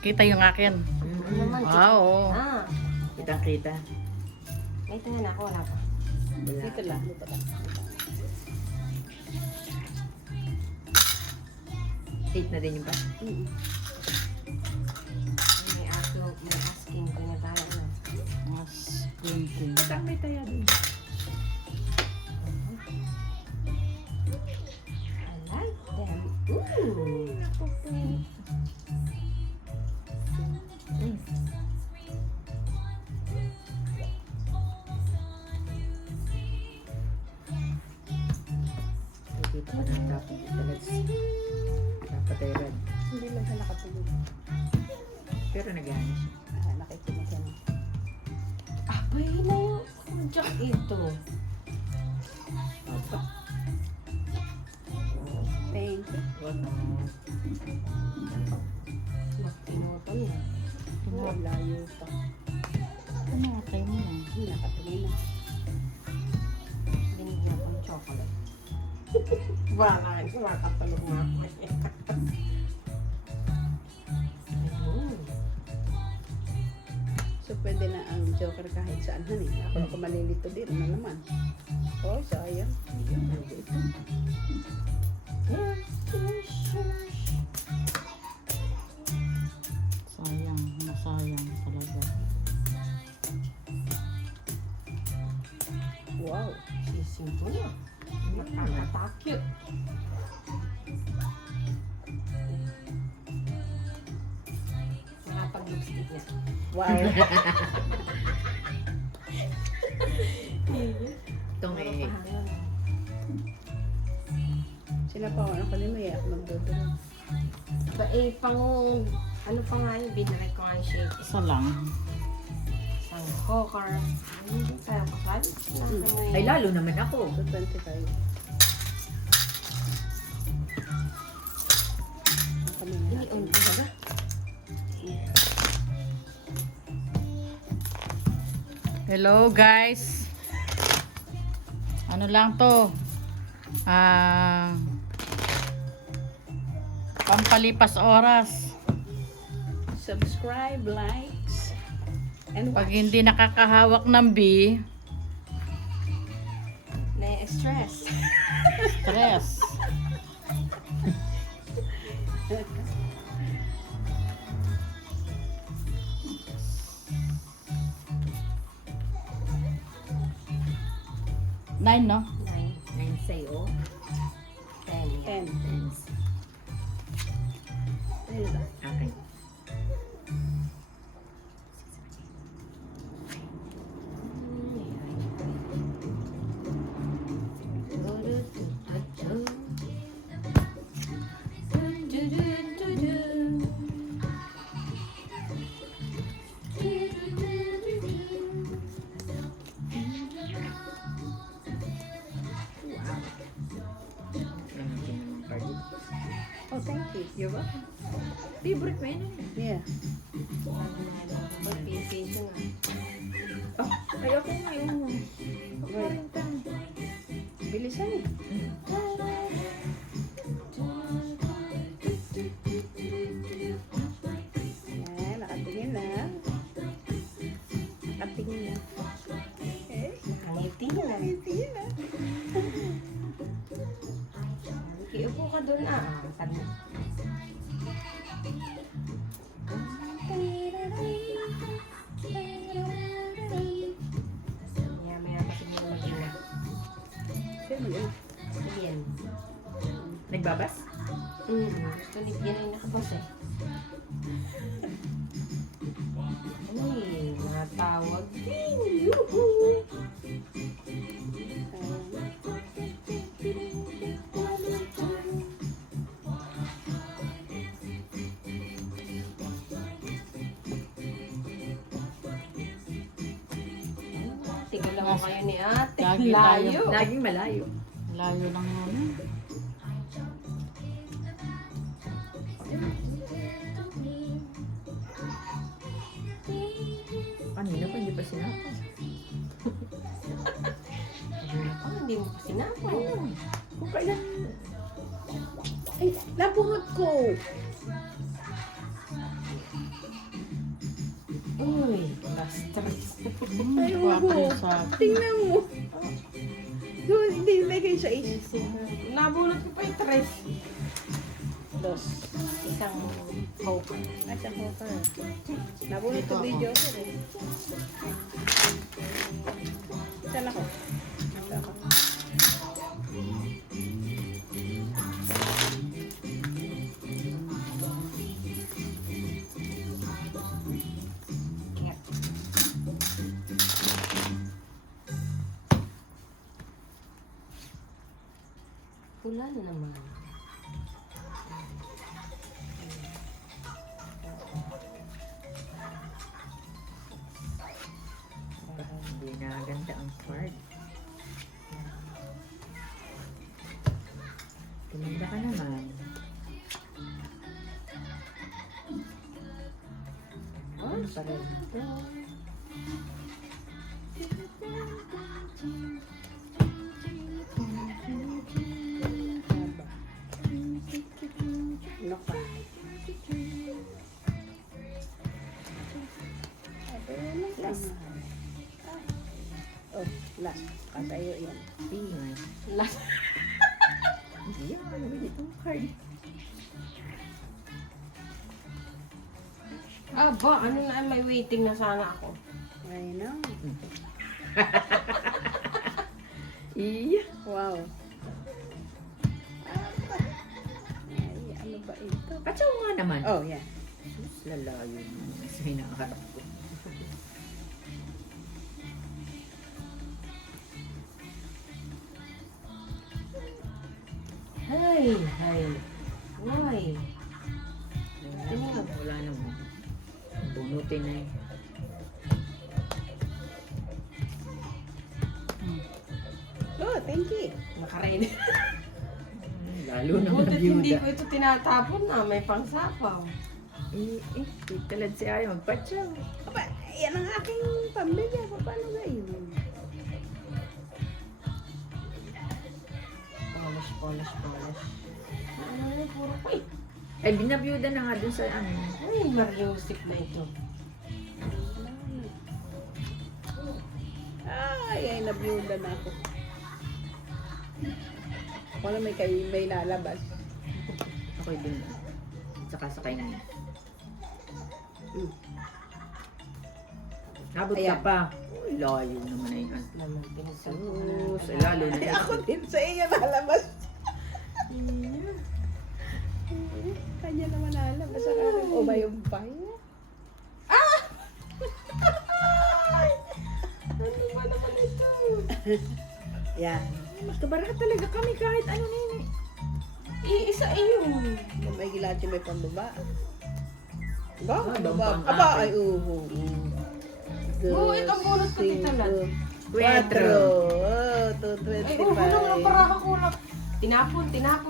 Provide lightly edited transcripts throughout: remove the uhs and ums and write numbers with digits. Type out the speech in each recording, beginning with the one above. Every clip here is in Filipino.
Kita yung akin. Ano naman? Wow. Ah, Kitang-kita. may tingnan ako. Wala pa. Wala. Dito lang. Eight na din yung pa. May asking ko na tayo. Ano? Mas 20. Saan may taya din? I like them. Ooh, napupunin. Dito pa ng tapos. Dapat ay red. Hindi lang siya nakatulog. Pero nag-ano siya. Nakikinig siya. Abay na yung jack ito. Apa? Thank you. What? Magtinutol na. Oh, layo pa. Ano atay mo na? Nakatuloy na. Binigyan ko ng chocolate. Baka makatulog na ako. Ayun. So, pwede na ang joker kahit saan han eh. Ako malilito din. Ano naman? Oh, sayang. Sayang. Masayang talaga. Wow. Sising ko na. Nakakatakot. Nakapag-lipstick na. Wow. Itong eh. Sila pa ako nakalimay. Ako magdodoro. Ba eh, ano pa nga yung binalik ko nga yung shake. Isa lang. Isang coker. Hindi tayo kasal. Ay, lalo naman ako. So, 25. Kami na Hindi, natin. talaga. Hello guys. Ano lang to? Pampalipas oras. Subscribe, likes, and Pag watch. hindi nakakahawak ng B, Na-stress. stress. Nine, no? 9, 9 sa'yo. 10. 10. Thanks. Ayun ba? Okay. Oh, thank you. You're welcome. Favorite mo yun? Yeah. Pag-PlayStation na. Oh, ay okay na yun. Bilisan eh. Yan, nakatingin na. Nakatingin na. Eh, Nakangiti na. nakatingin na. Iupo ka doon na. Sabi mo. Maya-maya pa siguro maging na. Sino yun? Yan. Nagbabas? Gusto ni Bien ay nakabas eh. Uy, natawag din. Yuhu! Tigol lang ako kayo ni ate. Lagi Layo. Laging malayo. Layo lang yun. Kanina pa hindi pa sinapa. Hindi mo pa sinapay. Kung kailan... Ay, nabunot ko! Uy, stress. Ay, Guwapo oo. yung sa akin. Tingnan mo. Doon, hindi lagay sa isa. Nabunot ko pa yung tres. Dos. Isang coke. At ang hopper. Nabunod ko video ko eh. Isa lang ako. Isa ako. Pula na naman. Hindi na ganda ang card. Tumanda ka naman. Ano pa rin? Haba. Ano pa? Last. Oh, last. Kasayo yan. Ingay. Last. Hindi yan. Ano ba itong card? Aba, ano na, may waiting na sana ako. I know. Iya. Wow. Ay, ano ba ito? Patsaw nga naman. Oh, yeah. Lalayo naman. Mas hinaharap ko. Hay, hay. Why? Wala naman. Bunutin na eh. Oh, thank you. Nakaready. Lalo na Butit hindi byuda. ko ito tinatapon na, may pangsapaw. Talad si Ayaw magpatsaw. Aba, yan ang aking pamilya. Paano ngayon? Polish, polish, polish. Ano na yun, puro ko. Eh, binabyuda na nga dun sa ano. Ay, mariusip na ito. Ay, nabiyuda na ako. Wala may lalabas. Ako'y dun. Saka sa kanya. Mm. Abot ka Ayan. pa. Uy, layo naman na yun. Naman, pinasal ko Sus, lalo na Ay, yun. ako din sa iyo lalabas. Kanya naman lalabas sa akin. O ba yung payo? Ano ba naman ito? Yan. Magkabaraka talaga kami kahit ano nini. Iisa iyon. May gilacho may pambaba. Ba? Ah, Aba, pang aba, akin. ay uho. Oo, ito ang bunot ko dito lang. 4. Oh, Ay, oh, wala nga 225. para kakulak. Tinapon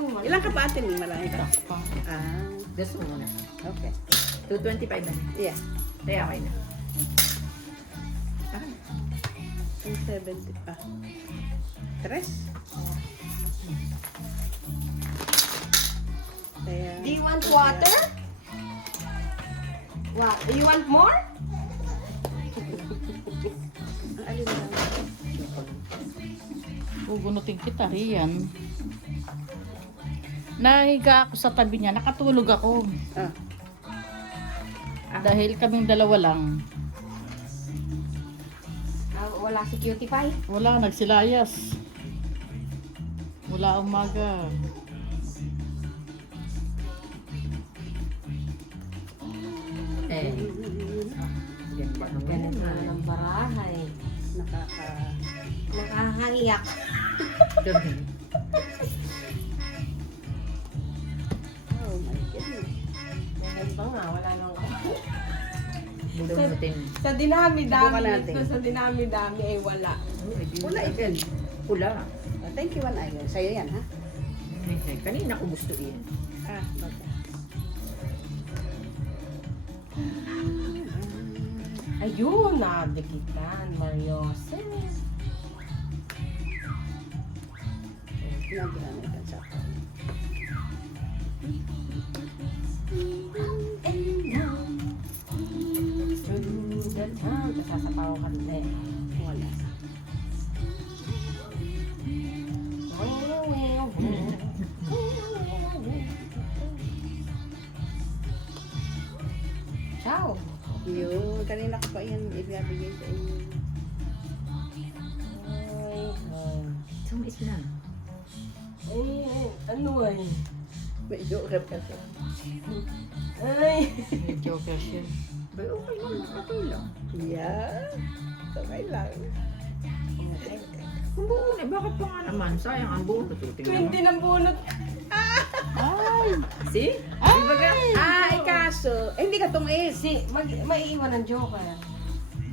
mo. Ilang ka pa atin? Marami ka? pa. Ah, Das mo muna. okay. 225 na. Yeah. Kaya okay na. Ah, 270 pa. 3? Kaya... Do you want water? What? Do you want more? Ang alin lang. Gugunutin kita, Rian. Nahiga ako sa tabi niya, nakatulog ako. Ah, Dahil kaming dalawa lang. Wala si Cutie Pie? Wala, nagsilayas. Wala umaga. eh. Yan ba naman Ganun na naman. ng barahay. Nakakahiyak. Gabi. oh my goodness. Dahil ba nga, wala nang Bunutin. Sa dinami-dami, Subukan natin. ito sa dinami-dami ay wala. Pula itin. Pula. Oh, thank you, One Eye. Sa'yo yan, ha? Kanina ko gusto yan. Ah, baga. Ayun, nadikitan, Mariose. Ginagawa ka sa ako. Joker na eh. Wala. Ciao. Yun, kanina ko pa yan ibigay sa inyo. Sumis na. Ano ay? May joker kasi. Ay. May joker siya. Bay, okay lang. Okay lang. Yeah. Okay lang. Kung buo na, bakit pa nga naman? Sayang ang buo. 20 ng bunot. Ay! See? Ay! Ay, kaso, hindi ka tungis. Maiiwan ng Joker.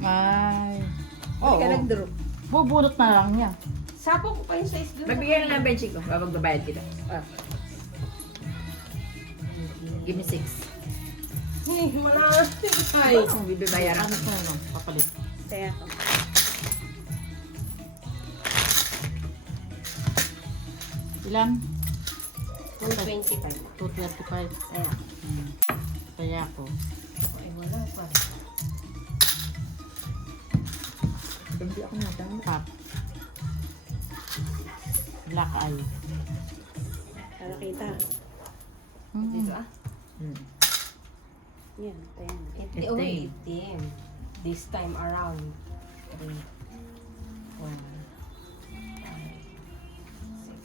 Ay! Hindi Oo. ka nag-drop. Bubunot na lang niya. Sapo ko pa yung size doon. Magbigay na lang benching ko. Magbabayad kita. Ah, Give me 6. Wala. Ay. Ano bibibayaran? Ano na lang? Papalit. kaya ko. Ilan? 225. 235. Ayan. Kaya ako. Ay, wala pa. Hindi ako natama. Top. Black eye. Para kita. Dito ah. Yan, tayo. Itim. This time around. 3, 4, 5, 6,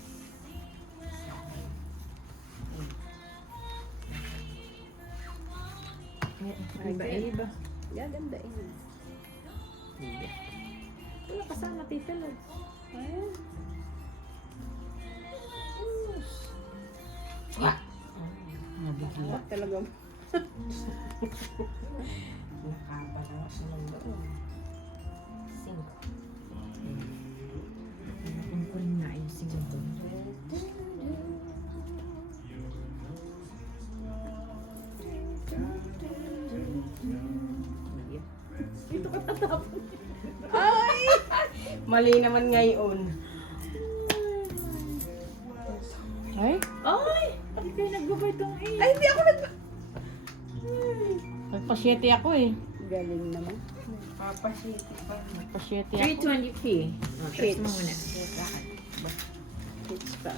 7, 8. Iba-iba. Gaganda yun. Wala kasama, tita lang. Ayan. Nabigla. Talaga. Nakapalawas ng loob. 5. Ang ko rin naayusin ko. Dito ka tatapon. Mali naman ngayon. Ay! Ay! Hindi kayo nagbabay tong Ay, hindi ako nag... Nagpa-7 ako eh. Galing naman. Papasiti pa. Nagpa-7 ako. 320p. Oh, test mo muna. Hits pa.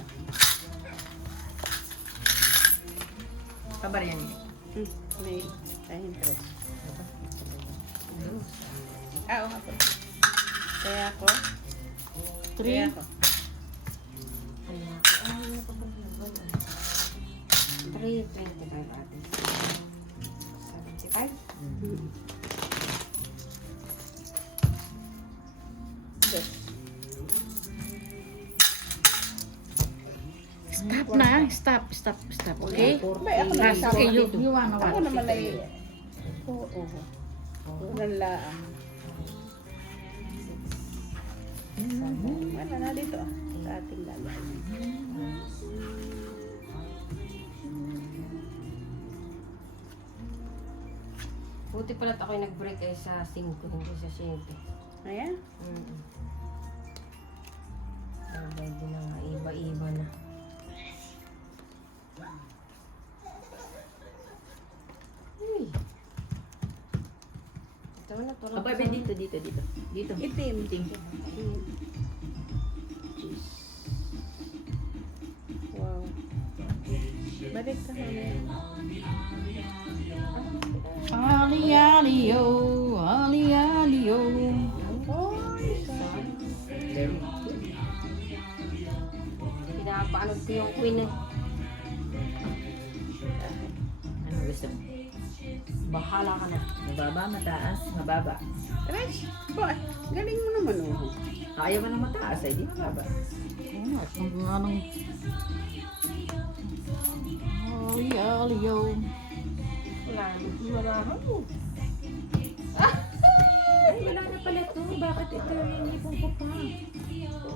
Pabar yan eh. May interest. Oo nga po. Kaya ako. 3. Kaya ako. 325 ate. 75. Yes. Stop na. Stop. Okay? May ako naman sa Okay, akin. you wanna Ako watch naman it. ay... Oo. Walang laang. Ano na dito ah. Sa ating lalang. Buti pala't ako'y nag-break ay sa 5, hindi sa 7. Ayan. Pwede na nga, iba-iba na. Uy. Ito na, tulog. Abay, dito. Dito. Itim. Itim. Wow. Balik ka naman. Ali-ali-yo. Ali-ali-yo. Pinapaanod ko yung queen eh. Ano gusto mo? Bahala ka na. Mababa, mataas, mababa. Fresh. Boy, galing mo naman oh. Ayaw mo ng mataas, ay di mababa. Oo nga, kung anong... Ali-ali-yo. Wala mo. Ay, wala na pala to. Bakit ito yung ipong ko pa?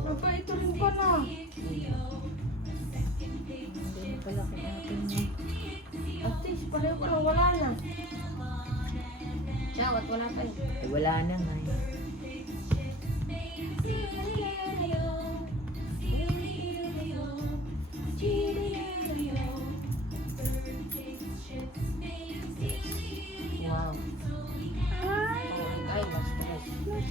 Baba, ito rin pala. Hindi na pala kinatin mo. At least, pareho ko lang, wala na. Ciao, at wala pa eh. Ay, wala na nga. Wow. Ay, mas stress.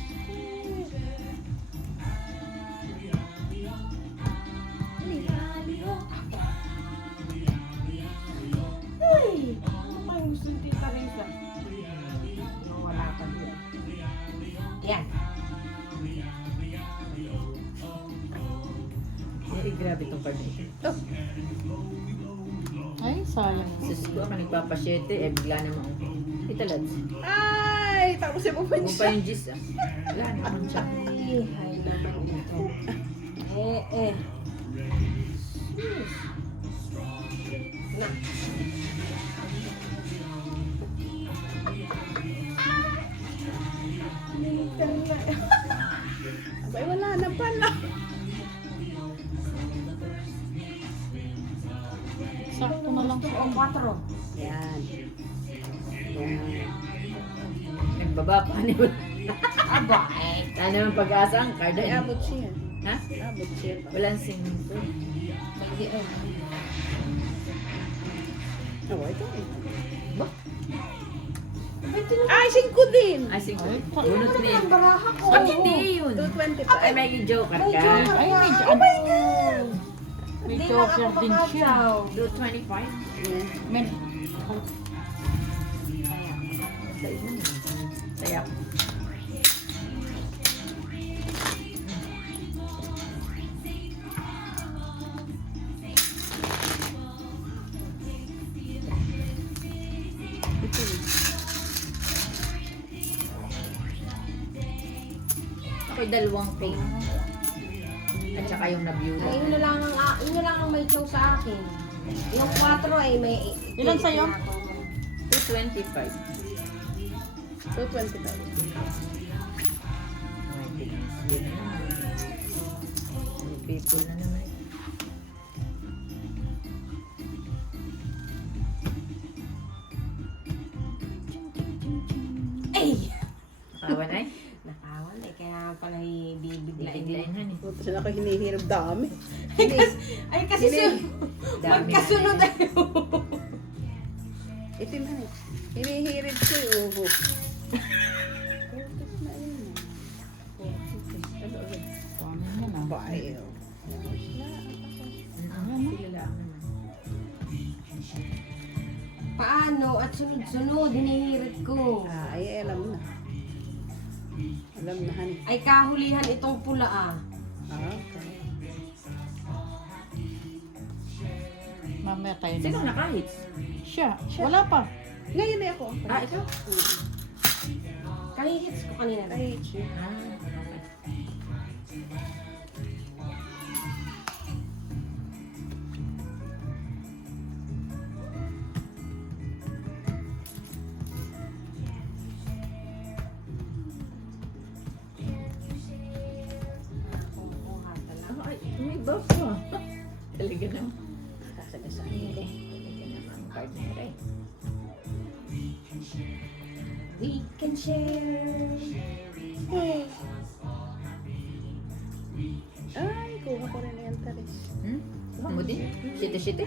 Kung ako nagpapasyete, bigla namang italads. Ay! Tapos yung Kung pupunta. pa yung gis, wala naman siya. Ay naman ito. Sus. Na. Abay, wala na pala. Sakto na lang. O 4. Yan. Yan. Nagbaba pa niyo. Aba, Wala naman pag-asa ang card. Ay, abot siya. Ha? Abot siya. Walang singko. Hindi Oh, ito eh. Ba? Ay, 5 din! Ay, singko. Ay, Bunot ni. ang baraha ko. Ba't hindi yun? 225. Ay, may joker May ka. joker. Ay, may Oh joker. my God! May Hindi lang joker ako din siya. makakasaw. Do 25? Yan. Men, Sa inyo. Kaya, Ito eh. ako'y dalawang pink. At saka yung Ay, nabiyuda. yun na lang ang may chow sa akin. Yung 4 ay may... Ilan sa'yo? 225. 225. My goodness, yun na naman. May people na naman. Ay! Kawan ay? Natawan eh, kaya pala ibibiglain. Biglain han eh. Buti sila ako hinihirap dami. Ay, kasi Dami magkasunod na. tayo. Itim han eh. Hinihirit ko eh. Uho. paano yan ah? Bayo. Sila lang naman. Paano? At sunod-sunod, hinihirit ko. Ay, alam na. Alam na han eh. Ay, kahulihan itong pula ah. Okay. Mamaya tayo Sino na. nakahits? Siya. Wala pa. Ngayon ay ako. Ah, ikaw? Kahihits ko kanina. Ay, siya. Ah, okay. Kumukuha talaga. Ay, may buff mo. Talaga naman. Sasagasaan. Talaga naman ang card na rin. We can share. Ay, kuha ko rin yan, Taris. Hmm? Mo din? Shite-shite?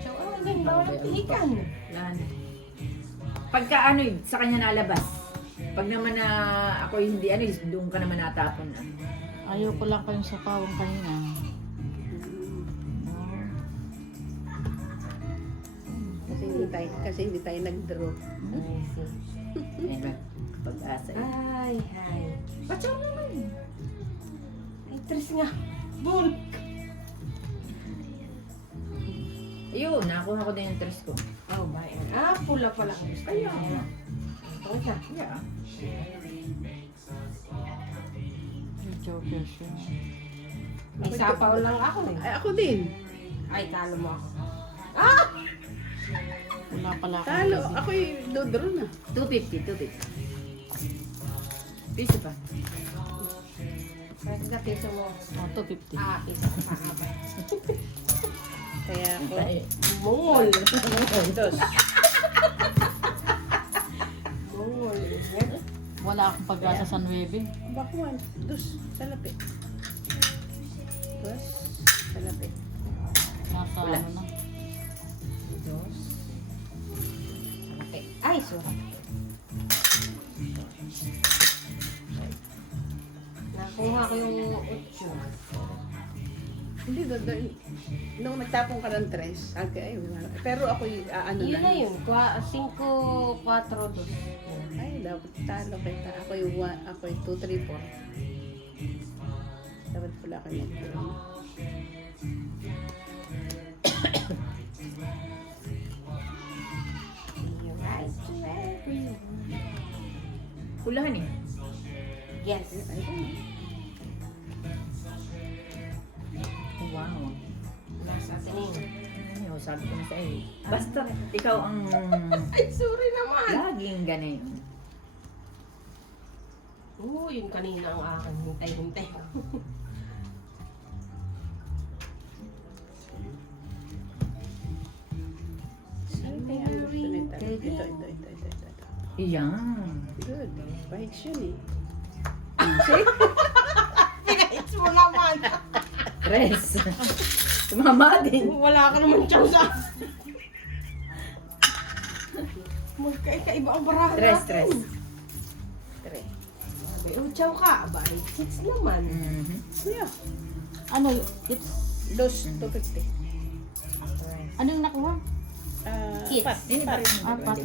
So, din, bawal ang pilikan. Lan. Pagka ano sa kanya nalabas. Pag naman na ako hindi ano, doon ka naman natapon na. Ayaw ko lang kayong sa pawang kanina. Kasi hindi tayo nag-draw. Ayun ba? Pag-asa yun. Ay, ay. Patsa mo naman. Ay, tres nga. Bull. Ayun, nakuha ko din yung tres ko. Oh, my. Ah, pula pala ang gusto. Kaya. Tawag na. Yeah. May joker siya. May sapaw lang ako eh. Ay, ako din. Ay, talo mo ako. Ah! Wala pala ako. Talo, ako'y dodraw na. 250. Piso pa. Kasi sa piso mo. Oh, 250. Ah, piso pa. Kaya ako, Mungol. dos. Mungol. Wala akong pag-asa sa 9. Bakuan, dos, salapi. Dos, salapi. Nasa Wala. ano na. Dos. Okay. Ay, sorry. Nakuha ko yung 8. Hindi, nung nagtapong ka ng tres, okay, ay, wala. Pero ako'y, ano Yun lang. na yun. 5, 4, 2. Ay, dapat talo kita. Ako'y 2, 3, 4. Dapat pala ako nag-draw. Pulahan eh. Yes. Ay, ay. Oh, wow. Nasa tingin. Ay, oh, sabi ko na sa iyo. Basta ikaw ang Ay, sorry naman. laging ganun. Oo, yun kanina ang akin. Hintay-hintay. Ano ang gusto nito? Ito. Iyan. Good. Pahits yun eh. Pinahits mo naman. Tres. Tumama din. Wala ka naman tiyaw sa... Magkaiba ang baraha Tres. natin. Tres. May uchaw ka. Aba, ay 6 naman. Mhm. Yeah. Ano, it's, Dos, 250. ano yung nakuha? Kids. Pat. Hindi pa rin. Apat.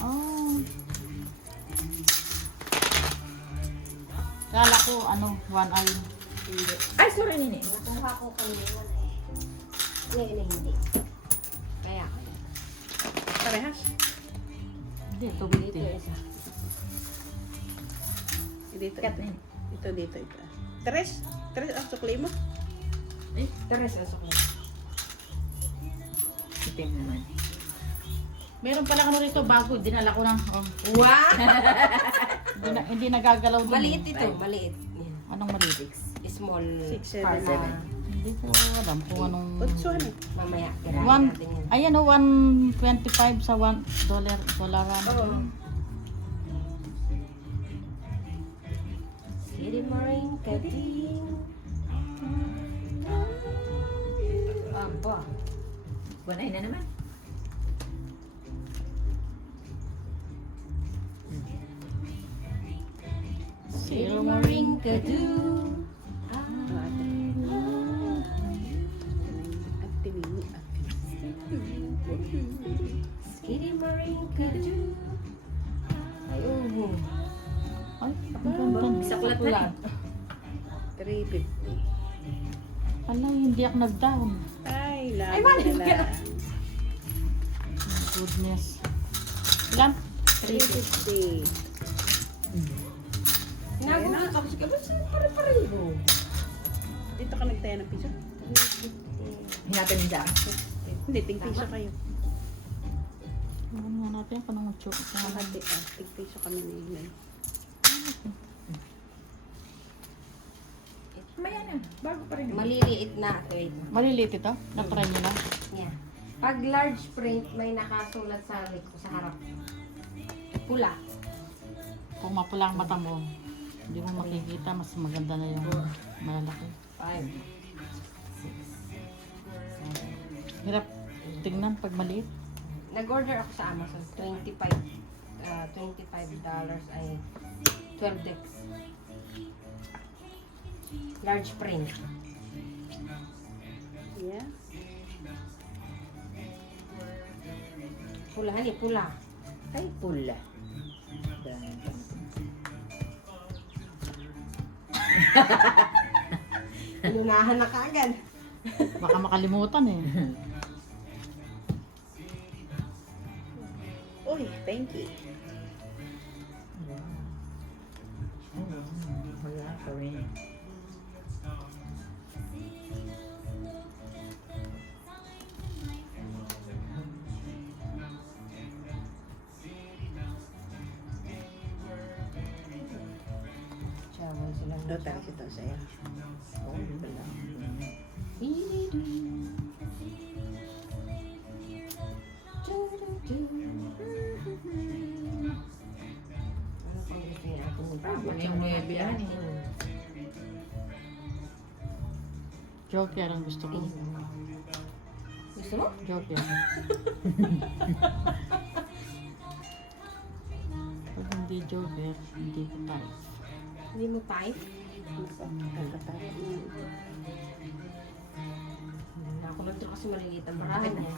Oh. Kala ko, ano, one eye. Hindi. Ay, sorry nini. Nakuha ko kanina eh. Ngayon hindi. Kaya, Parehas. Hindi, dito 250. isa. Dito. Kat nini. Ito. Tres ang sukli mo. Ay, Teres ang sukli. itim naman. Meron pala ano rito, bago, dinala ko ng, oh, Wow! hindi nagagalaw din. Maliit ito, maliit. Yan. Anong maliit? Small 6, 7, part 7. na Hindi ko alam kung anong... Utsuhan eh. mamaya. Kirahin One, natin yan. ayan o, 125 sa $1. Oo. Kitty Marine Kading. Aba. Banay na naman. Kitty Marine Kading. At tingin. Kitty Marine Kading. Ay, oo. Ay, ang ganda. Saklat na rin. 350. Ala, hindi ako nag-down. Ay, Ay, bakit nila. ka na? Goodness. Ilan? 350. Nagulat ako siya. Ba't saan pare-pareho? Dito ka nagtaya ng piso? Hinatan din sa akin. Hindi, tig-piso kayo. Ano nga natin, kanong chok. Makati, tig-piso kami ni Inay. Maya na. Bago pa rin. Maliliit na. Wait. Maliliit ito? Na-try nyo na? Yeah. Pag large print, may nakasulat sa sa harap. Pula. Kung mapula ang mata mo, hindi mo makikita, mas maganda na yung malalaki. 5. Hirap tingnan pag maliit. Nag-order ako sa Amazon. $25 ay 12 decks. Large print. Yeah. Pula, hani, pula. Ay, pula. Inunahan na kaagad. Baka makalimutan eh. Uy, thank you. Wala pa rin. Tsawal sila. Ito, talis ito sa'yo. Oh, wala. Ano pang gusto niya ako? Ano yung nuebe, ani? Joker ang gusto ko. Gusto mo? Joker. Pag hindi Joker, hindi ko tayo. Hindi mo type? Kakatakot mo. Ako lang ito kasi maliliit ang barahan niya.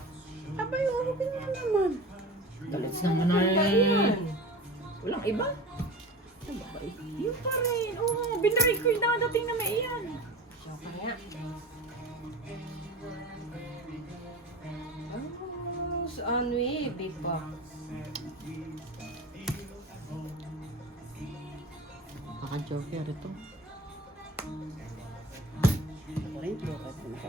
Abay, okay nga naman. Talits naman na Ayan. walang iba. Yung pa rin. Oo, binary ko yung nakadating na may iyan. Joker nga. Oh, sa ano eh, big box. Baka joker ito. Ako rin, joker din ako.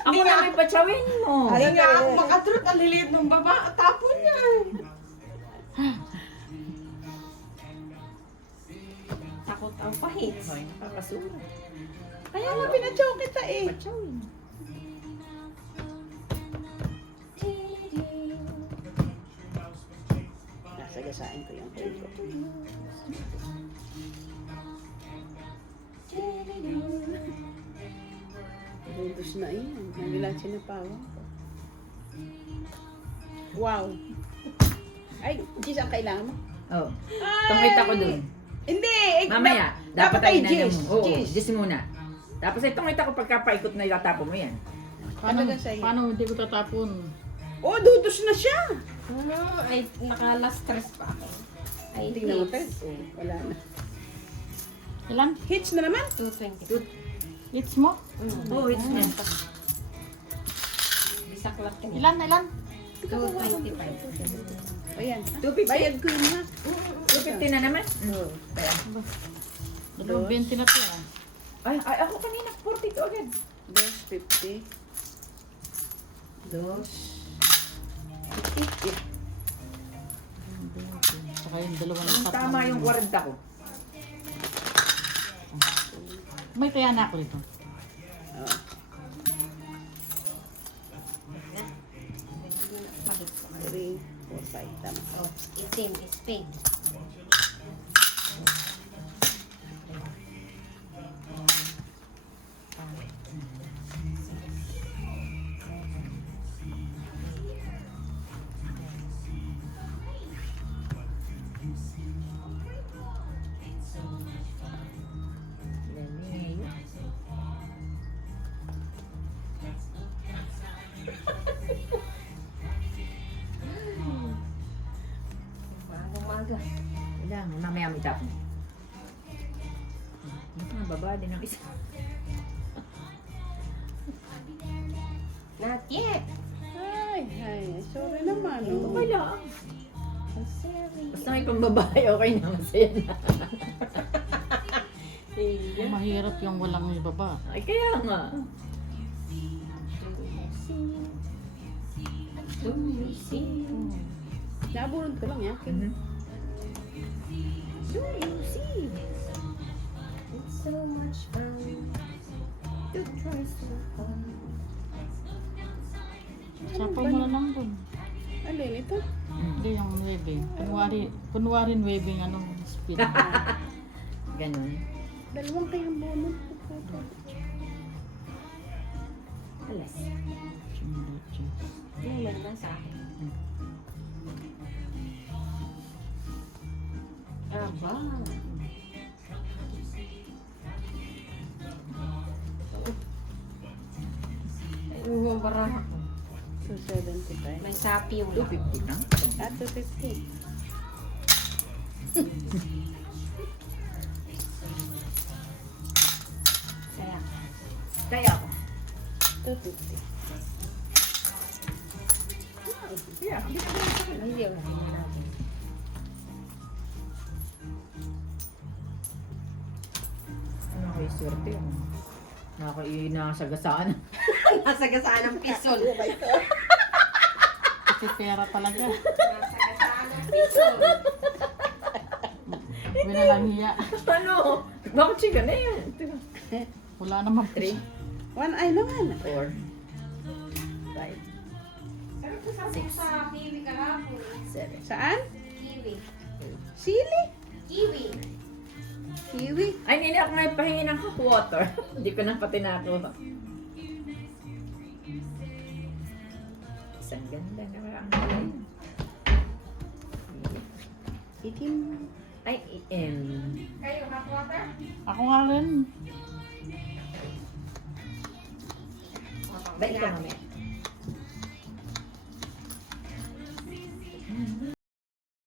Ako na may patsawin mo. Hindi nga ako makatrot. Ang liliit ng baba. Tapon niya. Takot ang pahit. Ay, nakakasura. Kaya nga pinatsaw kita eh. Patsawin. Nasagasain ko yung coin ko. Rubos na yun. Nagilan sinapawan ko. Wow. Ay, Gis, ang kailangan mo? Oh. Tungkita ko dun. Hindi! Mamaya, dapat ay ay Gis. Oo, Gis. Gis muna. Tapos ay tungkita ko pagkapaikot na itatapo mo yan. Paano, Talaga sa'yo. paano hindi ko tatapon? Oh, dudos na siya! Ano? Ay, naka-last stress pa ako. Ay, Tingnan mo, hits. Ted. Oh, wala na. Ilan? Hits na naman. 220. Hits mo? Oo, it's yan. Bisaklat ka niya. Ilan? 225. Ayan. 250. Bayad ko yun ha. 250 na naman. Oh. Kaya. Dalawang 20 na to ah. Ay, ako kanina, 42 agad. 250. Dos. Saka yung dalawang Ang tatlong- tama yung 40 ko. May kaya na ako dito. Oh. Pahit. 3, 4, 5. Tama. Oh, itim, spade. Umaga. Wala, mamaya may tapo. Ito nga, baba din ang isa. Not yet. Ay, sorry naman. Oh. Okay lang. I'm sorry. Basta may pambabae, okay na, masaya na. Mahirap yung walang ibaba. Ay, kaya nga. Nabulod ko lang yan. Mhm. Do you see? It's so much fun to try so hard. Sapa mo na lang dun. Alin ito? Hindi yung 9. Kunwari 9 yung anong speed. Ganon. Dalawang kayang bunod. Alas. Yan naman sa akin. Aba. Yung baraha ko. 275. May sapi yung 250 lang. Ah, 250. Kaya, Kaya ako. 250. Yeah. hindi ako tingnan natin. Ano kayo swerte ako? Nakasagasaan. Nasagasaan ng pisol. Kasi pera talaga. Nasagasaan ng pisol. Winalang hiya. Ano? Bakit siya na yan? Wala naman. 3, One eye naman. 4, 5, Pero kasama sa kiwi kahapon. 7. Saan? Kiwi. Sili? Kiwi. Kiwi? Ay, hindi ako ngayon pahingi ng hot water. Hindi ko na pati nakuha. Isang ganda na ang kulay. Itim. Ay, Kayo, hot water? Ako nga rin. Balik ka mamaya.